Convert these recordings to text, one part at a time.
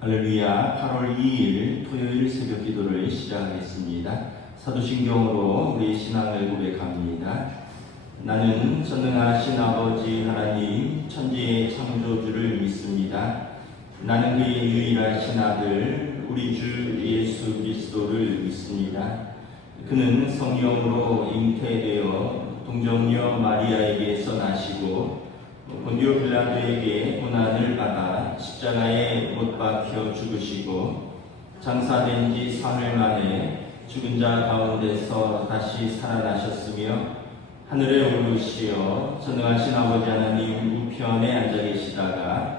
할렐루야. 8월 2일 토요일 새벽 기도를 시작하겠습니다. 사도신경으로 우리 신앙을 고백합니다. 나는 전능하신 아버지 하나님 천지의 창조주를 믿습니다. 나는 그의 유일하신 아들 우리 주 예수 그리스도를 믿습니다. 그는 성령으로 잉태되어 동정녀 마리아에게서 나시고 본디오 빌라도에게 고난을 받아 십자가에 못 박혀 죽으시고 장사된 지 사흘 만에 죽은 자 가운데서 다시 살아나셨으며 하늘에 오르시어 전능하신 아버지 하나님 우편에 앉아 계시다가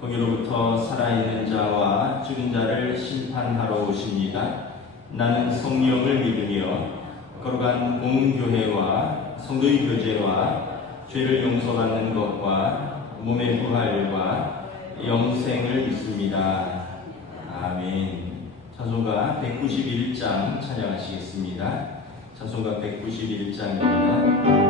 거기로부터 살아있는 자와 죽은 자를 심판하러 오십니다. 나는 성령을 믿으며 거룩한 공교회와 성도의 교제와 죄를 용서받는 것과 몸의 부활과 영생을 믿습니다. 아멘. 찬송가 191장 찬양하시겠습니다. 찬송가 191장입니다.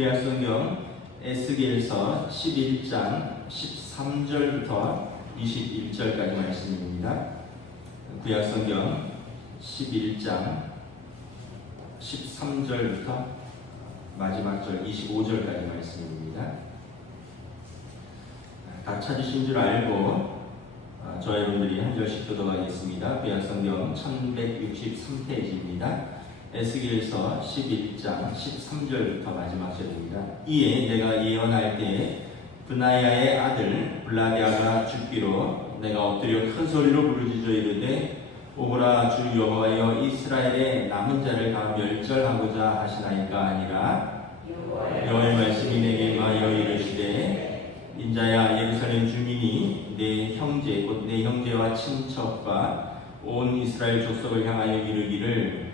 구약성경 에스겔서 11장 13절부터 21절까지 말씀입니다. 구약성경 11장 13절부터 마지막 절 25절까지 말씀입니다. 다 찾으신 줄 알고 저와 여러분들이 한 절씩 교독하겠습니다. 구약성경 1163페이지입니다. 에스겔서 11장 13절부터 마지막 절입니다. 이에 내가 예언할 때에 브나야의 아들 블라디아가 죽기로 내가 엎드려 큰 소리로 부르짖어 이르되 오거라 주 여호와여 이스라엘의 남은 자를 다 멸절하고자 하시나이까 아니라 여호와의 말씀이 내게 임하여 이르시되 인자야 예루살렘 주민이 내 형제 곧 내 형제와 친척과 온 이스라엘 족속을 향하여 이르기를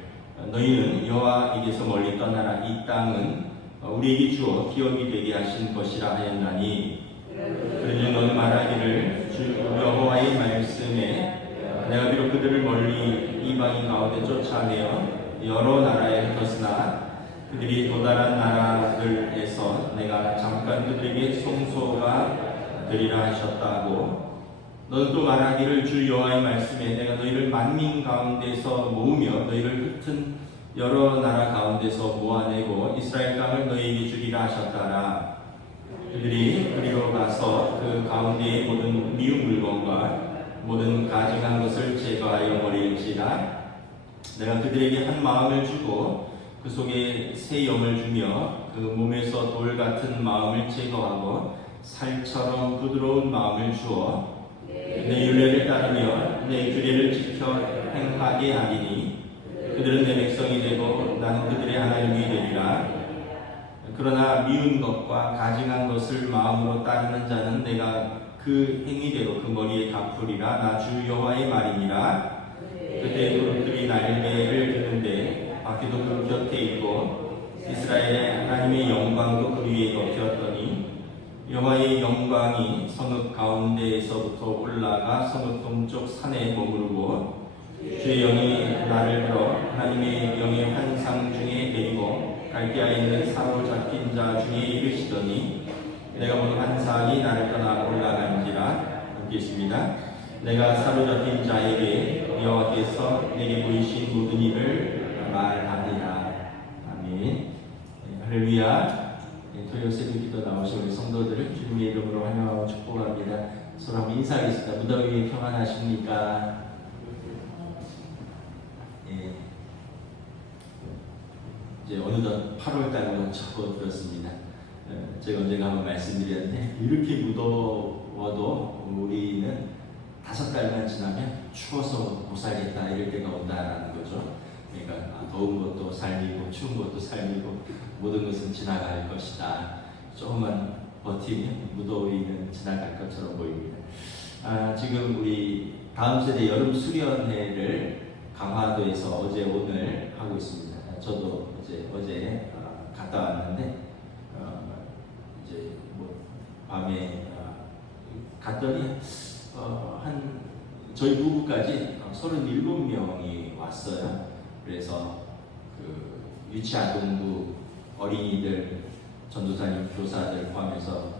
너희는 여호와에게서 멀리 떠나라. 이 땅은 우리에게 주어 기업이 되게 하신 것이라 하였나니 그러니 너는 말하기를 주 여호와의 말씀에 내가 비록 그들을 멀리 이방인 가운데 쫓아내어 여러 나라에 흩었으나 그들이 도달한 나라들에서 내가 잠깐 그들에게 송소가 되리라 하셨다고. 너는 또 말하기를 주 여호와의 말씀에 내가 너희를 만민 가운데서 모으며 너희를 흩은 여러 나라 가운데서 모아내고 이스라엘 땅을 너희에게 주리라 하셨다라. 그들이 그리로 가서 그 가운데의 모든 미운 물건과 모든 가증한 것을 제거하여 버릴지라. 내가 그들에게 한 마음을 주고 그 속에 새 영을 주며 그 몸에서 돌 같은 마음을 제거하고 살처럼 부드러운 마음을 주어 내 율례를 따르며 내 규례를 지켜 행하게 하리니 그들은 내 백성이 되고 나는 그들의 하나님이 되리라. 그러나 미운 것과 가증한 것을 마음으로 따르는 자는 내가 그 행위대로 그 머리에 갚으리라. 나 주 여호와의 말이니라. 그때 그룹들이 날개를 드는데 바퀴도 그 곁에 있고 이스라엘의 하나님의 영광도 그 위에 덮였더니 여호와의 영광이 성읍 가운데에서부터 올라가 성읍 동쪽 산에 머무르고 주의 영이 나를 들어 하나님의 영의 환상 중에 데리고 갈대아에 있는 사로잡힌 자 중에 이르시더니 내가 본 환상이 나를 떠나 올라간지라. 읽겠습니다. 내가 사로잡힌 자에게 여호와께서 내게 보이신 모든 일을 말하리라. 아멘. 네, 할렐루야. 토요일 새벽기도 나오신 우리 성도들을 주님의 이름으로 환영하고 축복합니다. 서로 한번 인사하겠습니다. 무더위 위에 평안하십니까? 예. 이제 어느덧 8월달로 접어들었습니다. 제가 언젠가 한번 말씀드렸는데 이렇게 무더워도 우리는 5달만 지나면 추워서 못 살겠다 이럴 때가 온다라는 거죠. 그러니까 더운 것도 삶이고 추운 것도 삶이고 모든 것은 지나갈 것이다. 조금만 버티면 무더위는 지나갈 것처럼 보입니다. 지금 우리 다음 세대 여름 수련회를 강화도에서 어제 오늘 하고 있습니다. 저도 어제 갔다 왔는데 이제 뭐 밤에 갔더니 저희 부부까지 37명이 왔어요. 그래서 그 유치아동부 어린이들 전도사님 교사들 포함해서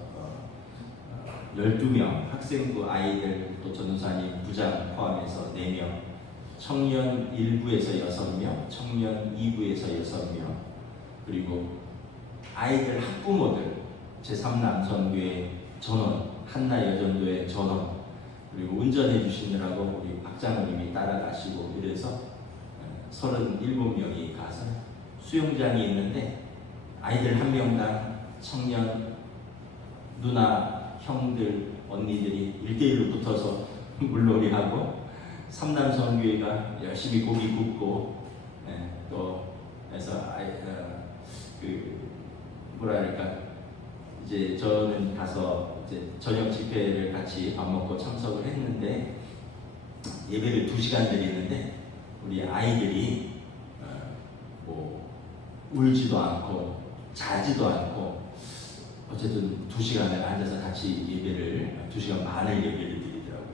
12명, 학생부 아이들 또 전도사님 부장 포함해서 4명, 청년 1부에서 6명, 청년 2부에서 6명, 그리고 아이들 학부모들 제3남선교회 전원, 한나여전도회 전원, 그리고 운전해 주시느라고 우리 박장모님이 따라가시고 이래서 37명이 가서 수영장이 있는데 아이들 한 명당 청년 누나, 형들, 언니들이 1대1로 붙어서 물놀이하고 삼남선교회가 열심히 고기 굽고 또 해서 뭐랄까 이제 저는 가서 이제 저녁 집회를 같이 밥 먹고 참석을 했는데 예배를 2시간 드리는데 우리 아이들이 뭐 울지도 않고 자지도 않고 어쨌든 2시간을 앉아서 같이 예배를 2시간 반을 예배를 드리더라고요.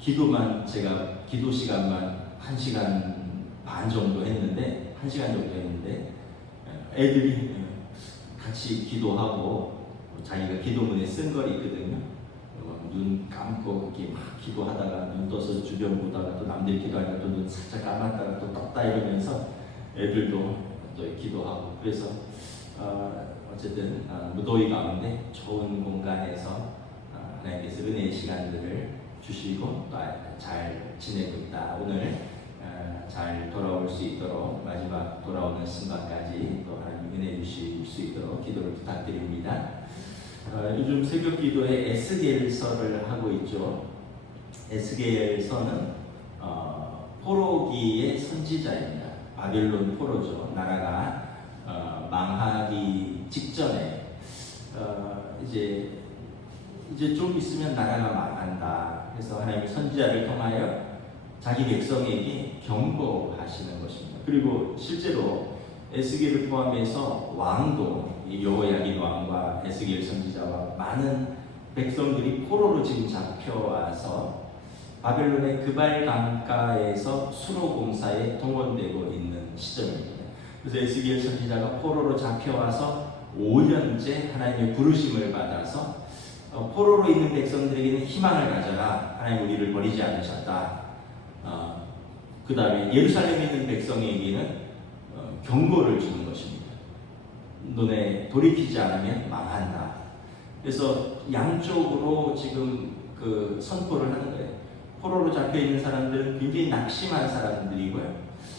기도만 제가 기도 시간만 1시간 반 정도 했는데 1시간 정도 했는데 애들이 같이 기도하고 자기가 기도문에 쓴 거 있거든요. 눈 감고 이렇게 막 기도하다가 눈 떠서 주변 보다가 또 남들 기도하니까 또 눈 살짝 감았다가 또 떴다 이러면서 애들도 또 기도하고 그래서 어쨌든 무더위 가운데 좋은 공간에서 하나님께서 은혜의 시간들을 주시고 또 잘 지내고 있다. 오늘 잘 돌아올 수 있도록 마지막 돌아오는 순간까지 또 하나님 은혜 주실 수 있도록 기도를 부탁드립니다. 요즘 새벽 기도에 에스겔서를 하고 있죠. 에스겔서는 포로기의 선지자입니다. 바벨론 포로죠. 나라가 망하기 직전에 이제 좀 있으면 나라가 망한다. 그래서 하나님의 선지자를 통하여 자기 백성에게 경고하시는 것입니다. 그리고 실제로 에스겔을 포함해서 왕도 여호야긴 왕과 에스겔 선지자와 많은 백성들이 포로로 지금 잡혀와서 바벨론의 그발 강가에서 수로 공사에 동원되고 있는 시점입니다. 그래서 에스겔 선지자가 포로로 잡혀와서 5년째 하나님의 부르심을 받아서 포로로 있는 백성들에게는 희망을 가져라. 하나님 우리를 버리지 않으셨다. 그 다음에 예루살렘에 있는 백성에게는 경고를 주는 것입니다. 너네 돌이키지 않으면 망한다. 그래서 양쪽으로 지금 그 선포를 하는 거예요. 포로로 잡혀 있는 사람들은 굉장히 낙심한 사람들이고요.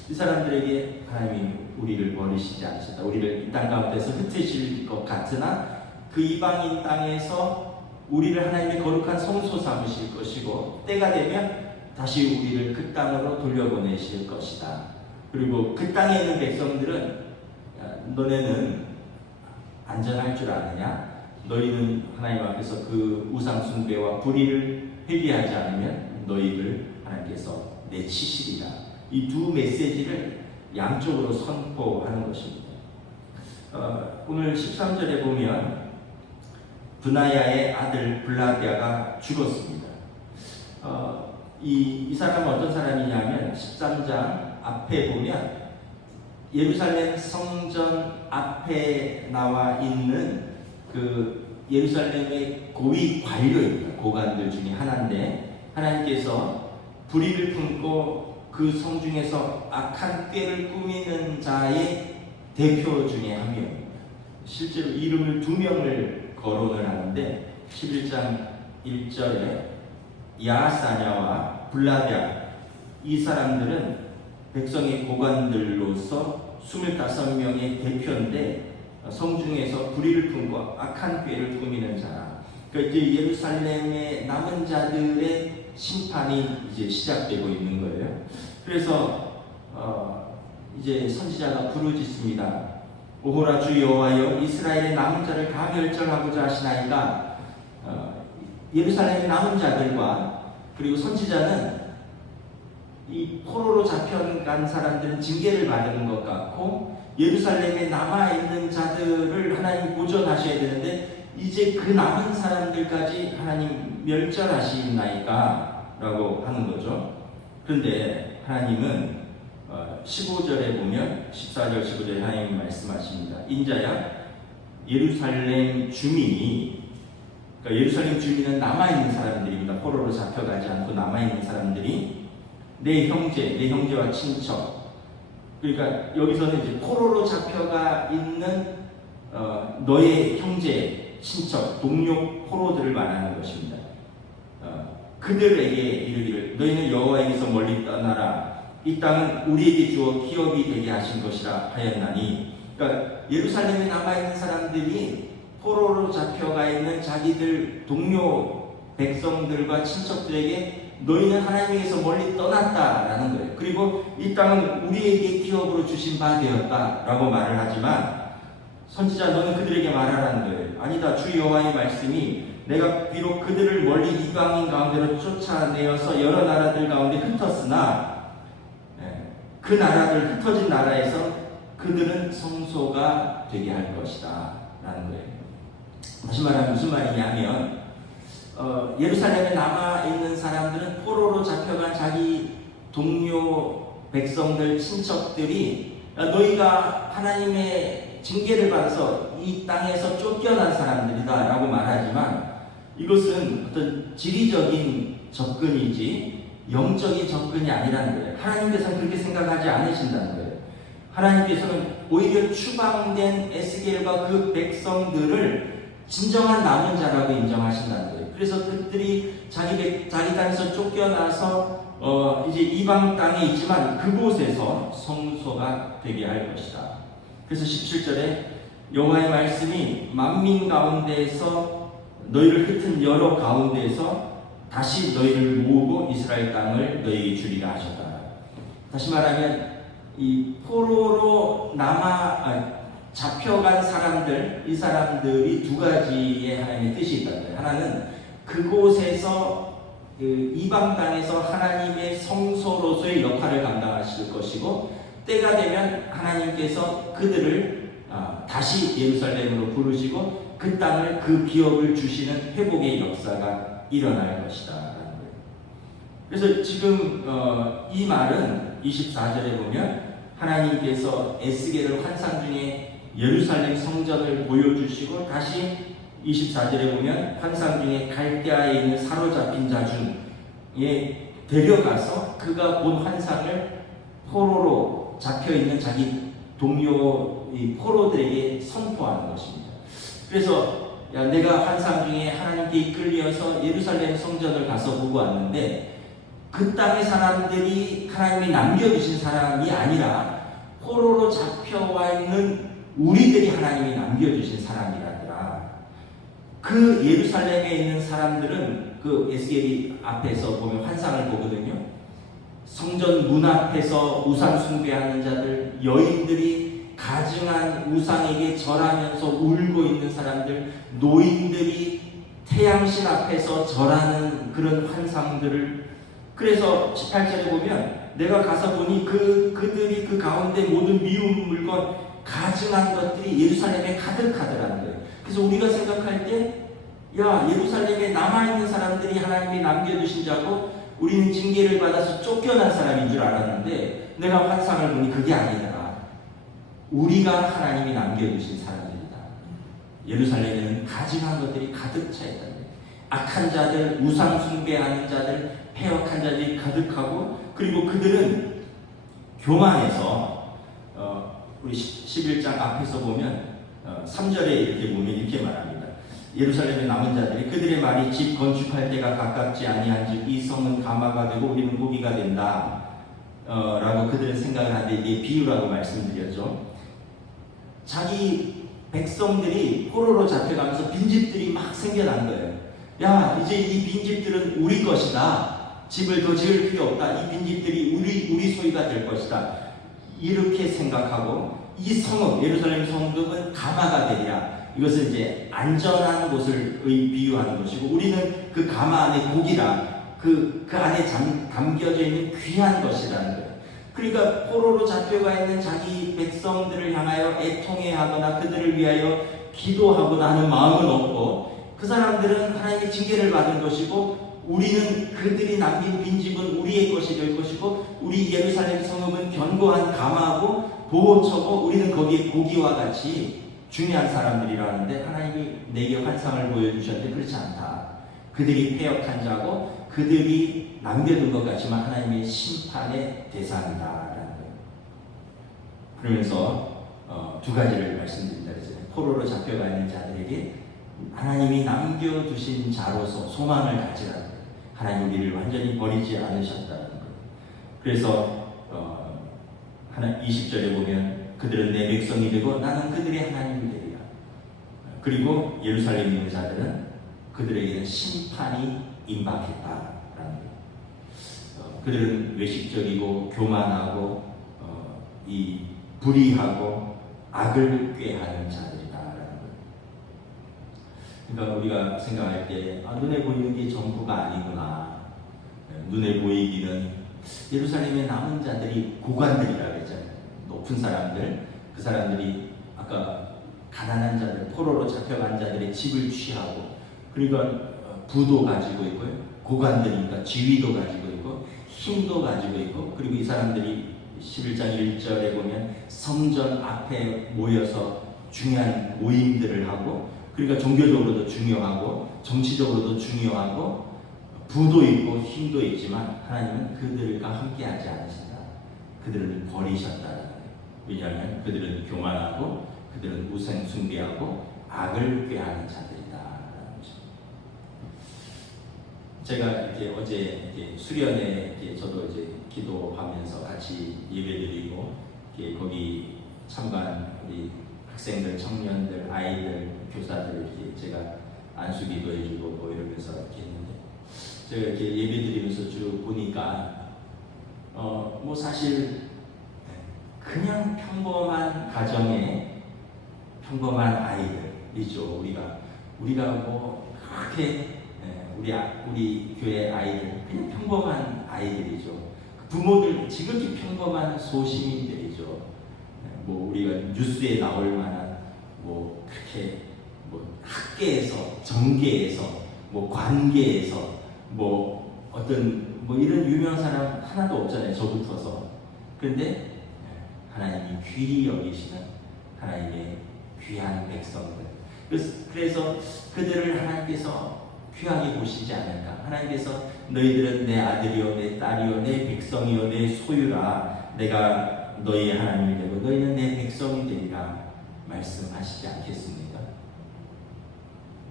이 사람들에게 하나님이 우리를 버리시지 않으셨다. 우리를 이 땅 가운데서 흩으실 것 같으나 그 이방인 땅에서 우리를 하나님의 거룩한 성소 삼으실 것이고 때가 되면 다시 우리를 그 땅으로 돌려보내실 것이다. 그리고 그 땅에 있는 백성들은 너네는 안전할 줄 아느냐? 너희는 하나님 앞에서 그 우상 숭배와 불의를 회개하지 않으면 너희를 하나님께서 내치시리라. 이 두 메시지를 양쪽으로 선포하는 것입니다. 오늘 13절에 보면 브나야의 아들 블라디아가 죽었습니다. 이 사람은 어떤 사람이냐면 13장 앞에 보면 예루살렘 성전 앞에 나와 있는 그 예루살렘의 고위 관료입니다. 고관들 중에 하나인데 하나님께서 불의를 품고 그 성중에서 악한 꾀를 꾸미는 자의 대표 중에 한 명입니다. 실제로 이름을 2명을 거론을 하는데 11장 1절에 야사냐와 블라디아 이 사람들은 백성의 고관들로서 25명의 대표인데 성중에서 불의를 품고 악한 꾀를 꾸미는 자. 그러니까 이제 예루살렘의 남은 자들의 심판이 이제 시작되고 있는 거예요. 그래서 이제 선지자가 부르짖습니다. 오호라 주 여호와여 이스라엘의 남은 자를 다 멸절하고자 하시나이까. 예루살렘의 남은 자들과 그리고 선지자는 이 포로로 잡혀간 사람들은 징계를 받는 것 같고 예루살렘에 남아있는 자들을 하나님 보존하셔야 되는데 이제 그 남은 사람들까지 하나님 멸절하시나이까 라고 하는 거죠. 그런데 하나님은 15절에 보면 14절 15절에 하나님 말씀하십니다. 인자야 예루살렘 주민이 그러니까 예루살렘 주민은 남아있는 사람들입니다. 포로로 잡혀가지 않고 남아있는 사람들이 내 형제와 친척 그러니까 여기서는 이제 포로로 잡혀가 있는 너의 형제, 친척, 동료 포로들을 말하는 것입니다. 그들에게 이르기를 너희는 여호와에게서 멀리 떠나라. 이 땅은 우리에게 주어 기업이 되게 하신 것이라 하였나니. 그러니까 예루살렘에 남아있는 사람들이 포로로 잡혀가 있는 자기들 동료 백성들과 친척들에게 너희는 하나님에게서 멀리 떠났다라는 거예요. 그리고 이 땅은 우리에게 기업으로 주신 바 되었다라고 말을 하지만 선지자 너는 그들에게 말하라는 거예요. 아니다. 주 여호와의 말씀이 내가 비록 그들을 멀리 이방인 가운데로 쫓아내어서 여러 나라들 가운데 흩었으나 그 나라들 흩어진 나라에서 그들은 성소가 되게 할 것이다 라는 거예요. 다시 말하면 무슨 말이냐면 예루살렘에 남아있는 사람들은 포로로 잡혀간 자기 동료 백성들 친척들이 너희가 하나님의 징계를 받아서 이 땅에서 쫓겨난 사람들이다 라고 말하지만 이것은 어떤 지리적인 접근이지 영적인 접근이 아니라는 거예요. 하나님께서는 그렇게 생각하지 않으신다는 거예요. 하나님께서는 오히려 추방된 에스겔과 그 백성들을 진정한 남은 자라고 인정하신다는 거예요. 그래서 그들이 자기 땅에서 쫓겨나서 이제 이방 땅에 있지만 그곳에서 성소가 되게 할 것이다. 그래서 17절에 여호와의 말씀이 만민 가운데에서 너희를 흩은 여러 가운데에서 다시 너희를 모으고 이스라엘 땅을 너희에게 주리라 하셨다. 다시 말하면 이 포로로 잡혀간 사람들, 이 사람들이 두 가지의 하나님의 뜻이 있다는 거예요. 하나는 그곳에서 이방 땅에서 하나님의 성소로서의 역할을 감당하실 것이고, 때가 되면 하나님께서 그들을 다시 예루살렘으로 부르시고 그 땅을, 그 기업을 주시는 회복의 역사가 일어날 것이다. 그래서 지금 이 말은 24절에 보면 하나님께서 에스겔을 환상 중에 예루살렘 성전을 보여주시고, 다시 24절에 보면 환상 중에 갈대아에 있는 사로잡힌 자 중에 데려가서 그가 본 환상을 포로로 잡혀있는 자기 동료 포로들에게 선포하는 것입니다. 그래서 내가 환상 중에 하나님께 이끌려서 예루살렘 성전을 가서 보고 왔는데, 그 땅의 사람들이 하나님이 남겨주신 사람이 아니라 포로로 잡혀와 있는 우리들이 하나님이 남겨주신 사람이라더라. 그 예루살렘에 있는 사람들은 그 에스겔이 앞에서 보면 환상을 보거든요. 성전 문 앞에서 우상 숭배하는 자들, 여인들이 가증한 우상에게 절하면서 울고 있는 사람들, 노인들이 태양신 앞에서 절하는 그런 환상들을, 그래서 18절에 보면 내가 가서 보니 그들이 그 가운데 모든 미운 물건, 가증한 것들이 예루살렘에 가득하더라는 거예요. 그래서 우리가 생각할 때, 예루살렘에 남아있는 사람들이 하나님이 남겨두신 자고 우리는 징계를 받아서 쫓겨난 사람인 줄 알았는데, 내가 환상을 보니 그게 아니더라. 우리가 하나님이 남겨두신 사람들이다. 예루살렘에는 가증한 것들이 가득 차 있다. 악한 자들, 우상 숭배하는 자들, 패역한 자들이 가득하고, 그리고 그들은 교만해서 우리 11장 앞에서 보면 3절에 이렇게 보면 이렇게 말합니다. 예루살렘의 남은 자들이 그들의 말이 집 건축할 때가 가깝지 아니한즉 이 성은 가마가 되고 우리는 고기가 된다 라고 그들은 생각을 하는데, 이게 비유라고 말씀드렸죠. 자기 백성들이 포로로 잡혀가면서 빈집들이 막 생겨난 거예요. 이제 이 빈집들은 우리 것이다. 집을 더 지을 필요 없다. 이 빈집들이 우리 소유가 될 것이다. 이렇게 생각하고, 이 성읍, 예루살렘 성읍은 가마가 되리라. 이것은 이제 안전한 곳을 비유하는 것이고, 우리는 그 가마 안에 고기라. 그 안에 담겨져 있는 귀한 것이라는 거예요. 그러니까 포로로 잡혀가 있는 자기 백성들을 향하여 애통해하거나 그들을 위하여 기도하거나 하는 마음은 없고, 그 사람들은 하나님의 징계를 받은 것이고, 우리는 그들이 남긴 빈집은 우리의 것이 될 것이고, 우리 예루살렘 성읍은 견고한 가마고 보호처고, 우리는 거기에 고기와 같이 중요한 사람들이라는데, 하나님이 내게 환상을 보여주셨는데 그렇지 않다. 그들이 패역한 자고 그들이 남겨둔 것 같지만 하나님의 심판의 대상이다라는 거예요. 그러면서 두 가지를 말씀드린다 그랬잖아요. 포로로 잡혀가 있는 자들에게 하나님이 남겨두신 자로서 소망을 가지라는 거예요. 하나님 우리를 완전히 버리지 않으셨다는 거예요. 그래서 20절에 보면 그들은 내 백성이 되고 나는 그들의 하나님이 되리라. 그리고 예루살렘에 있는 자들은 그들에게는 심판이 임박했다라는 거예요. 그들은 외식적이고 교만하고 이 불의하고 악을 꾀하는 자들이다라는 거예요. 그러니까 우리가 생각할 때 눈에 보이는 게 전부가 아니구나. 눈에 보이기는 예루살렘의 남은 자들이 고관들이라고 했잖아요. 높은 사람들, 그 사람들이 아까 가난한 자들, 포로로 잡혀간 자들의 집을 취하고, 그리고 부도 가지고 있고요, 고관들이니까 지위도 가지고 있고 힘도 가지고 있고, 그리고 이 사람들이 11장 1절에 보면 성전 앞에 모여서 중요한 모임들을 하고, 그러니까 종교적으로도 중요하고 정치적으로도 중요하고 부도 있고 힘도 있지만 하나님은 그들과 함께하지 않으신다. 그들을 버리셨다는 거예요. 왜냐하면 그들은 교만하고 그들은 우상 숭배하고 악을 꾀하는 자들이다라는 거죠. 제가 이렇게 어제 수련회 저도 이제 기도하면서 같이 예배드리고 거기 참가한 우리 학생들, 청년들, 아이들, 교사들 이렇게 제가 안수기도 해주고 뭐 이러면서 이렇게 했는데, 제가 이렇게 예배드리면서 쭉 보니까 뭐 사실 그냥 평범한 가정의 평범한 아이들이죠. 우리가 뭐 그렇게 우리 교회 아이들 그냥 평범한 아이들이죠. 부모들 지극히 평범한 소시민들이죠. 뭐 우리가 뉴스에 나올 만한 뭐 그렇게 뭐 학계에서 정계에서 뭐 관계에서 뭐 어떤 뭐 이런 유명한 사람 하나도 없잖아요. 저부터서. 그런데 하나님이 귀히 여기시는 하나님의 귀한 백성들. 그래서 그들을 하나님께서 귀하게 보시지 않을까. 하나님께서 너희들은 내 아들이요 내 딸이요 내 백성이요 내 소유라. 내가 너희의 하나님이 되고 너희는 내 백성이 되리라 말씀하시지 않겠습니까?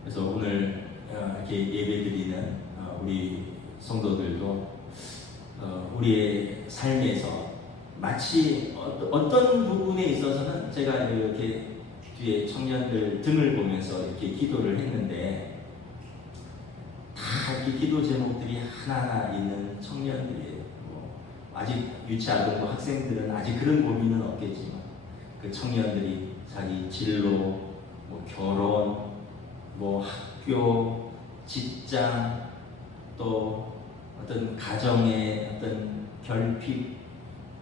그래서 오늘 이렇게 예배드리는 우리 성도들도 우리의 삶에서 마치 어떤 부분에 있어서는 제가 이렇게 뒤에 청년들 등을 보면서 이렇게 기도를 했는데 다 이렇게 기도 제목들이 하나하나 있는 청년들이에요. 뭐 아직 유치아동부 학생들은 아직 그런 고민은 없겠지만 그 청년들이 자기 진로, 뭐 결혼, 뭐 학교, 직장, 또 어떤 가정의 어떤 결핍,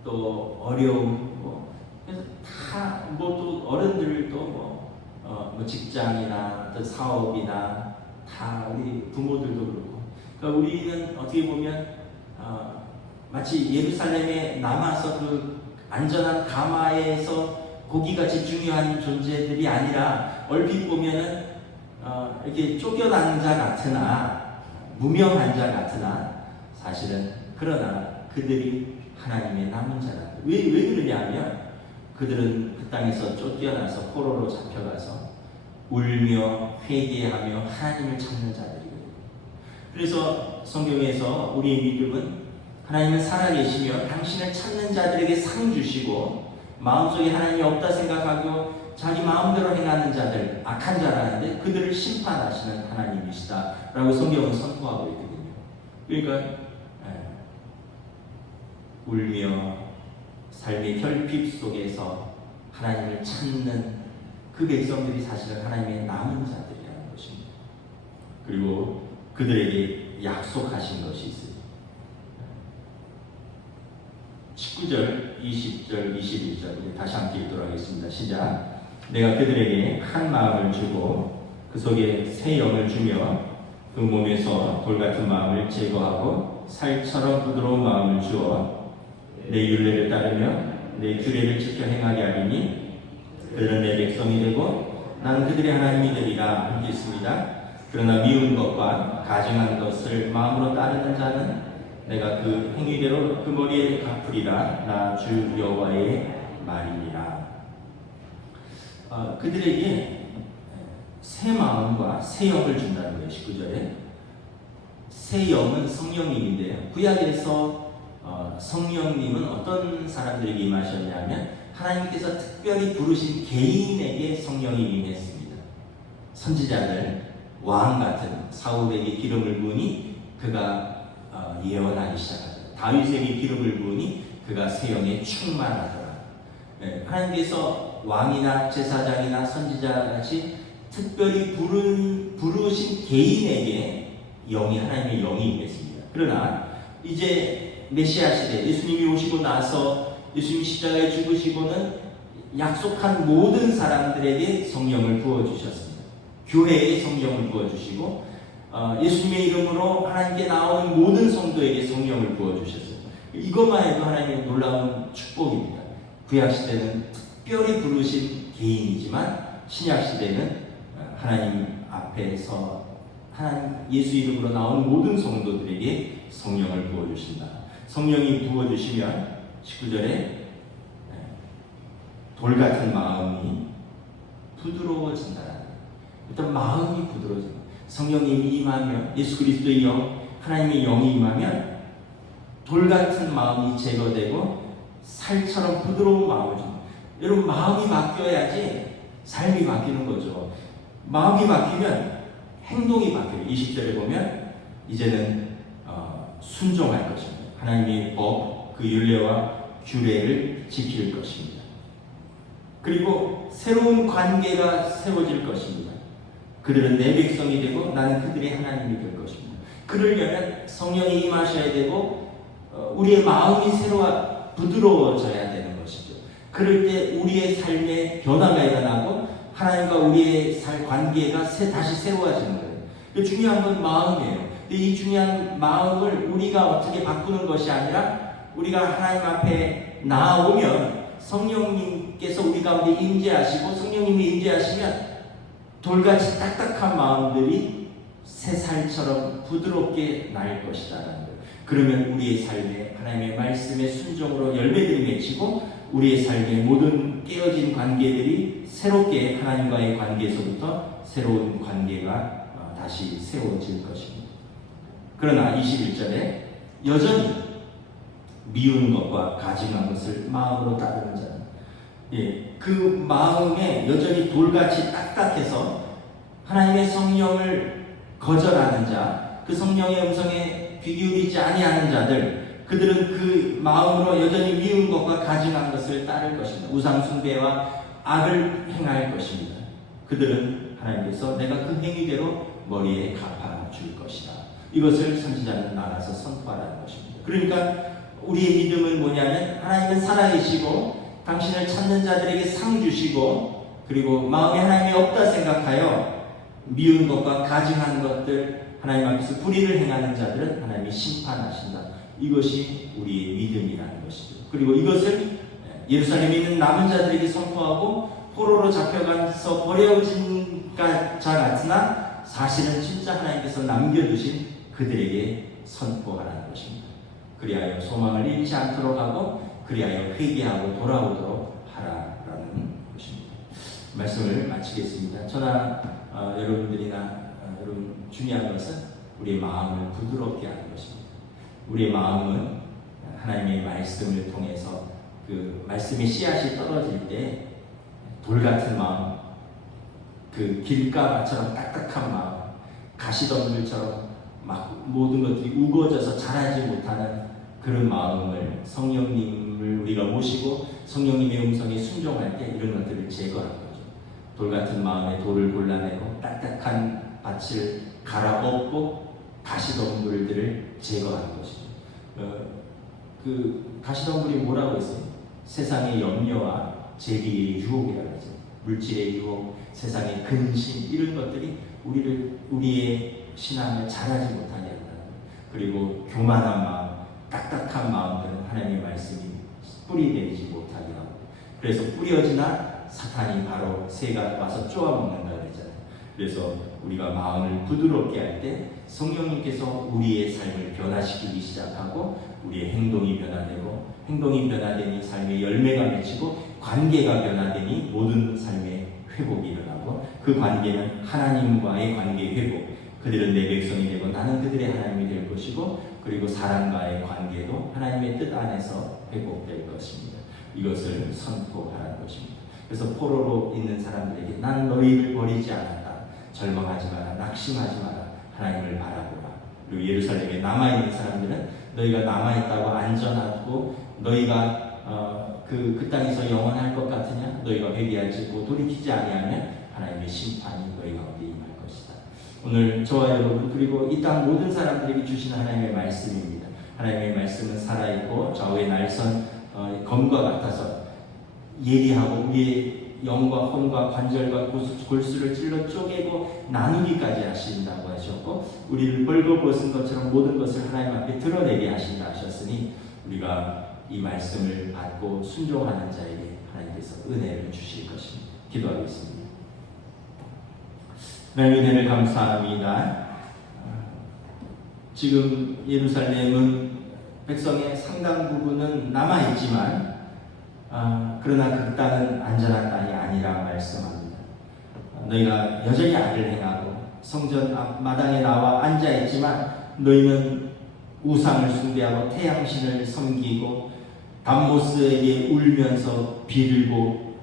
또 어려움, 뭐 그래서 다 뭐 또 어른들도 뭐 직장이나 어떤 사업이나 다 우리 부모들도 그렇고, 그러니까 우리는 어떻게 보면 마치 예루살렘에 남아서 그 안전한 가마에서 고기같이 중요한 존재들이 아니라 얼핏 보면은 이렇게 쫓겨난 자 같으나 무명한 자 같으나 사실은 그러나 그들이 하나님의 남은 자다. 왜 그러냐면 그들은 그 땅에서 쫓겨나서 포로로 잡혀가서 울며 회개하며 하나님을 찾는 자들이거든요. 그래서 성경에서 우리의 믿음은 하나님은 살아계시며 당신을 찾는 자들에게 상 주시고 마음속에 하나님이 없다 생각하고 자기 마음대로 행하는 자들, 악한 자라는데 그들을 심판하시는 하나님이시다 라고 성경은 선포하고 있거든요. 그러니까 울며 삶의 결핍 속에서 하나님을 찾는 그 백성들이 사실은 하나님의 남은 자들이라는 것입니다. 그리고 그들에게 약속하신 것이 있어요. 19절, 20절, 21절 우리 다시 함께 읽도록 하겠습니다. 시작. 내가 그들에게 한 마음을 주고 그 속에 새 영을 주며 그 몸에서 돌같은 마음을 제거하고 살처럼 부드러운 마음을 주어 내 율례를 따르며 내 규례를 지켜 행하게 하리니 그들은 내 백성이 되고 나는 그들의 하나님이 되리라. 함께 있습니다. 그러나 미운 것과 가증한 것을 마음으로 따르는 자는 내가 그 행위대로 그 머리에 갚으리라. 나 주 여호와의 말이니라. 그들에게 새 마음과 새 영을 준다는 거예요. 19절에 새 영은 성령님인데요. 구약에서 성령님은 어떤 사람들에게 임하셨냐면 하나님께서 특별히 부르신 개인에게 성령이 임했습니다. 선지자들, 왕 같은 사울에게 기름을 부으니 그가 예언하기 시작하죠. 다윗에게 기름을 부으니 그가 새 영에 충만하더라. 하나님께서 왕이나 제사장이나 선지자같이 특별히 부르신 개인에게 하나님의 영이 임했습니다. 그러나 이제 메시아 시대 예수님이 오시고 나서 예수님이 십자가에 죽으시고는 약속한 모든 사람들에게 성령을 부어주셨습니다. 교회에 성령을 부어주시고 예수님의 이름으로 하나님께 나오는 모든 성도에게 성령을 부어주셨어요. 이것만 해도 하나님의 놀라운 축복입니다. 구약시대는 특별히 부르신 개인이지만 신약시대는 하나님 앞에서 하나님 예수 이름으로 나온 모든 성도들에게 성령을 부어주신다. 성령이 부어주시면 19절에 돌같은 마음이 부드러워진다. 일단 마음이 부드러워진다. 성령님이 임하면 예수 그리스도의 영, 하나님의 영이 임하면 돌같은 마음이 제거되고 살처럼 부드러운 마음을 줍니다. 여러분 마음이 바뀌어야지 삶이 바뀌는 거죠. 마음이 바뀌면 행동이 바뀌어요. 20절에 보면 이제는 순종할 것입니다. 하나님의 법, 그 율례와 규례를 지킬 것입니다. 그리고 새로운 관계가 세워질 것입니다. 그들은 내 백성이 되고 나는 그들의 하나님이 될 것입니다. 그러려면 성령이 임하셔야 되고 우리의 마음이 새로워 부드러워져야 되는 것이죠. 그럴 때 우리의 삶에 변화가 일어나고 하나님과 우리의 관계가 다시 새로워지는 거예요. 중요한 건 마음이에요. 이 중요한 마음을 우리가 어떻게 바꾸는 것이 아니라 우리가 하나님 앞에 나아오면 성령님께서 우리 가운데 임재하시고 성령님이 임재하시면 돌같이 딱딱한 마음들이 새살처럼 부드럽게 날 것이다라는 거예요. 그러면 우리의 삶에 하나님의 말씀에 순종으로 열매들이 맺히고 우리의 삶의 모든 깨어진 관계들이 새롭게 하나님과의 관계에서부터 새로운 관계가 다시 세워질 것입니다. 그러나 21절에 여전히 미운 것과 가증한 것을 마음으로 따르는 자는 그 마음에 여전히 돌같이 딱딱해서 하나님의 성령을 거절하는 자, 그 성령의 음성에 귀 기울이지 아니하는 자들, 그들은 그 마음으로 여전히 미운 것과 가증한 것을 따를 것입니다. 우상 숭배와 악을 행할 것입니다. 그들은 하나님께서 내가 그 행위대로 머리에 갚아줄 것이다. 이것을 선지자는 나가서 선포하라는 것입니다. 그러니까 우리의 믿음은 뭐냐면 하나님은 살아계시고 당신을 찾는 자들에게 상 주시고 그리고 마음에 하나님이 없다 생각하여 미운 것과 가증한 것들 하나님 앞에서 불의를 행하는 자들은 하나님이 심판하신다. 이것이 우리의 믿음이라는 것이죠. 그리고 이것을 예루살렘에 있는 남은 자들에게 선포하고 포로로 잡혀가서 버려진 자 같으나 사실은 진짜 하나님께서 남겨두신 그들에게 선포하라는 것입니다. 그리하여 소망을 잃지 않도록 하고 그리하여 회개하고 돌아오도록 하라라는 것입니다. 말씀을 마치겠습니다. 저나 여러분들이나 여러분 중요한 것은 우리의 마음을 부드럽게 하는 것입니다. 우리의 마음은 하나님의 말씀을 통해서 그 말씀의 씨앗이 떨어질 때 돌같은 마음, 그 길가마처럼 딱딱한 마음, 가시덤불처럼 막 모든 것들이 우거져서 자라지 못하는 그런 마음을 성령님을 우리가 모시고 성령님의 음성에 순종할 때 이런 것들을 제거하는 거죠. 돌같은 마음에 돌을 골라내고 딱딱한 밭을 갈아엎고 가시덤불들을 제거하는 것이죠. 그 가시덤불이 뭐라고 했어요? 세상의 염려와 재기의 유혹이라고 하죠. 물질의 유혹, 세상의 근심 이런 것들이 우리의 신앙을 자라지 못하게 한다. 그리고 교만한 마음, 딱딱한 마음들은 하나님의 말씀이 뿌리 내리지 못하게 하고 그래서 뿌려지나 사탄이 바로 새가 와서 쪼아먹는다 그러잖아요. 그래서 우리가 마음을 부드럽게 할 때 성령님께서 우리의 삶을 변화시키기 시작하고 우리의 행동이 변화되고 행동이 변화되니 삶의 열매가 맺히고 관계가 변화되니 모든 삶의 회복이 일어나고 그 관계는 하나님과의 관계 회복, 그들은 내 백성이 되고 나는 그들의 하나님이 될 것이고 그리고 사람과의 관계도 하나님의 뜻 안에서 회복될 것입니다. 이것을 선포하라는 것입니다. 그래서 포로로 있는 사람들에게 난 너희를 버리지 않았다. 절망하지 마라. 낙심하지 마라. 하나님을 바라보라. 그리고 예루살렘에 남아있는 사람들은 너희가 남아있다고 안전하고 너희가 그 땅에서 영원할 것 같으냐? 너희가 회개하지 고 돌이키지 아니하면 하나님의 심판이 너희 가운데 임할 것이다. 오늘 저와 여러분 그리고 이 땅 모든 사람들에게 주신 하나님의 말씀입니다. 하나님의 말씀은 살아있고 좌우의 날선 검과 같아서 예리하고 우리의 영과 혼과 관절과 골수를 찔러 쪼개고 나누기까지 하신다고 하셨고 우리를 벌거벗은 것처럼 모든 것을 하나님 앞에 드러내게 하신다 하셨으니 우리가 이 말씀을 받고 순종하는 자에게 하나님께서 은혜를 주실 것입니다. 기도하겠습니다. 하나님 은혜를 감사합니다. 지금 예루살렘은 백성의 상당 부분은 남아있지만 그러나 그 땅은 안전한 땅이 아니라 말씀합니다. 너희가 여전히 악을 행하고 성전 앞마당에 나와 앉아있지만 너희는 우상을 숭배하고 태양신을 섬기고 담모스에게 울면서 빌고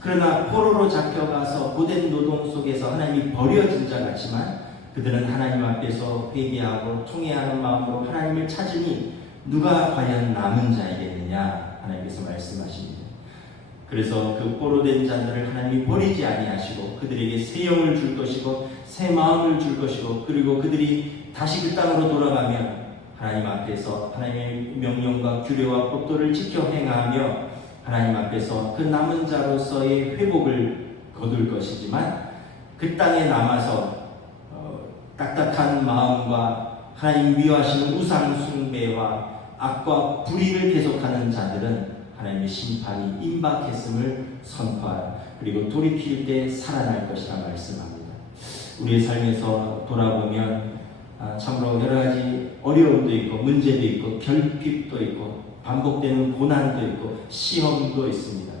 그러나 포로로 잡혀가서 고된 노동 속에서 하나님이 버려진 자 같지만 그들은 하나님 앞에서 회개하고 통회하는 마음으로 하나님을 찾으니 누가 과연 남은 자이겠느냐 하나님께서 말씀하십니다. 그래서 그 포로된 자들을 하나님이 버리지 아니하시고 그들에게 새 영을 줄 것이고 새 마음을 줄 것이고 그리고 그들이 다시 그 땅으로 돌아가면 하나님 앞에서 하나님의 명령과 규례와 법도를 지켜 행하며 하나님 앞에서 그 남은 자로서의 회복을 거둘 것이지만 그 땅에 남아서 딱딱한 마음과 하나님 미워하시는 우상 숭배와 악과 불의를 계속하는 자들은 하나님의 심판이 임박했음을 선포하여 그리고 돌이킬 때 살아날 것이라 말씀합니다. 우리의 삶에서 돌아보면 참으로 여러 가지 어려움도 있고 문제도 있고 결핍도 있고 반복되는 고난도 있고 시험도 있습니다.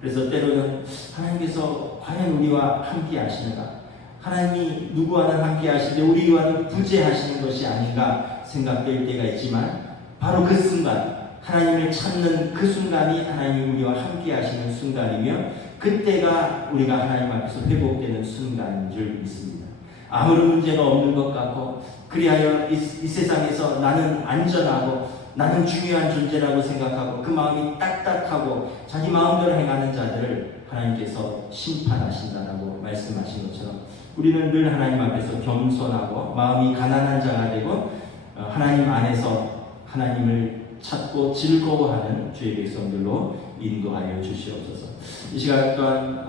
그래서 때로는 하나님께서 과연 우리와 함께 하시는가, 하나님이 누구와는 함께 하시는데 우리와는 부재하시는 것이 아닌가 생각될 때가 있지만 바로 그 순간 하나님을 찾는 그 순간이 하나님이 우리와 함께 하시는 순간이며 그때가 우리가 하나님 앞에서 회복되는 순간인 줄 믿습니다. 아무런 문제가 없는 것 같고 그리하여 이 세상에서 나는 안전하고 나는 중요한 존재라고 생각하고 그 마음이 딱딱하고 자기 마음대로 행하는 자들을 하나님께서 심판하신다라고 말씀하신 것처럼 우리는 늘 하나님 앞에서 겸손하고 마음이 가난한 자가 되고 하나님 안에서 하나님을 찾고 즐거워하는 주의 백성들로 인도하여 주시옵소서. 이 시간 또한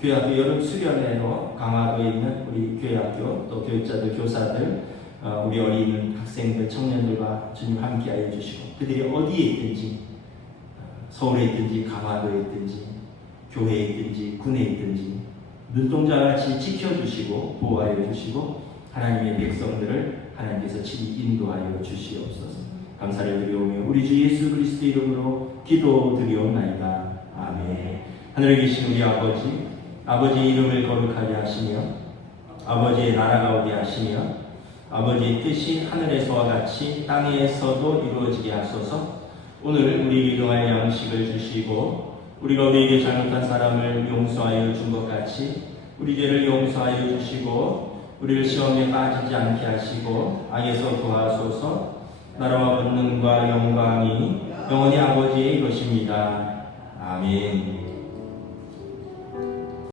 교회학교 여름 수련회로 강화도에 있는 우리 교회학교 또 교육자들, 교사들, 우리 어린 학생들, 청년들과 주님 함께하여 주시고 그들이 어디에 있든지 서울에 있든지 강화도에 있든지 교회에 있든지 군에 있든지 눈동자같이 지켜주시고 보호하여 주시고 하나님의 백성들을 하나님께서 친히 인도하여 주시옵소서. 감사를 드리오며 우리 주 예수 그리스도 이름으로 기도드리옵나이다. 아멘. 하늘에 계신 우리 아버지, 아버지의 이름을 거룩하게 하시며 아버지의 나라가 오게 하시며 아버지의 뜻이 하늘에서와 같이 땅에서도 이루어지게 하소서. 오늘 우리에게 일용할 양식을 주시고 우리가 우리에게 잘못한 사람을 용서하여 준 것 같이 우리 죄를 용서하여 주시고 우리를 시험에 빠지지 않게 하시고 악에서 구하소서. 나라와 권능과 영광이 영원히 아버지의 것입니다. 아멘.